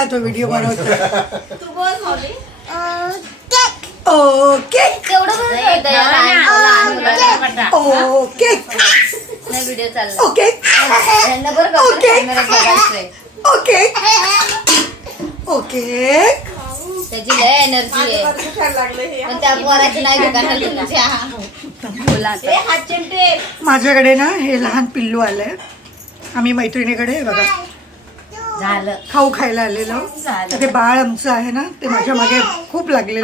लागला तो व्हिडिओ बनवतो. तू बोल मौली. ओके तेवढं बोल ओके नाही व्हिडिओ चालला. ओके यांना बरं का ओके. कॅमेरा बघायचंय. Okay okay. त्याची लय एनर्जी आहे पण त्या पोराची नाही दुकानात तुमच्या हात चिमटे. माझ्याकडे ना हे लहान पिल्लू आलंय. आम्ही मैत्रिणीकडे बघा झालं खाऊ खायला आलेलो. तर ते बाळ आमचं आहे ना ते माझ्या मागे खूप लागलेलं.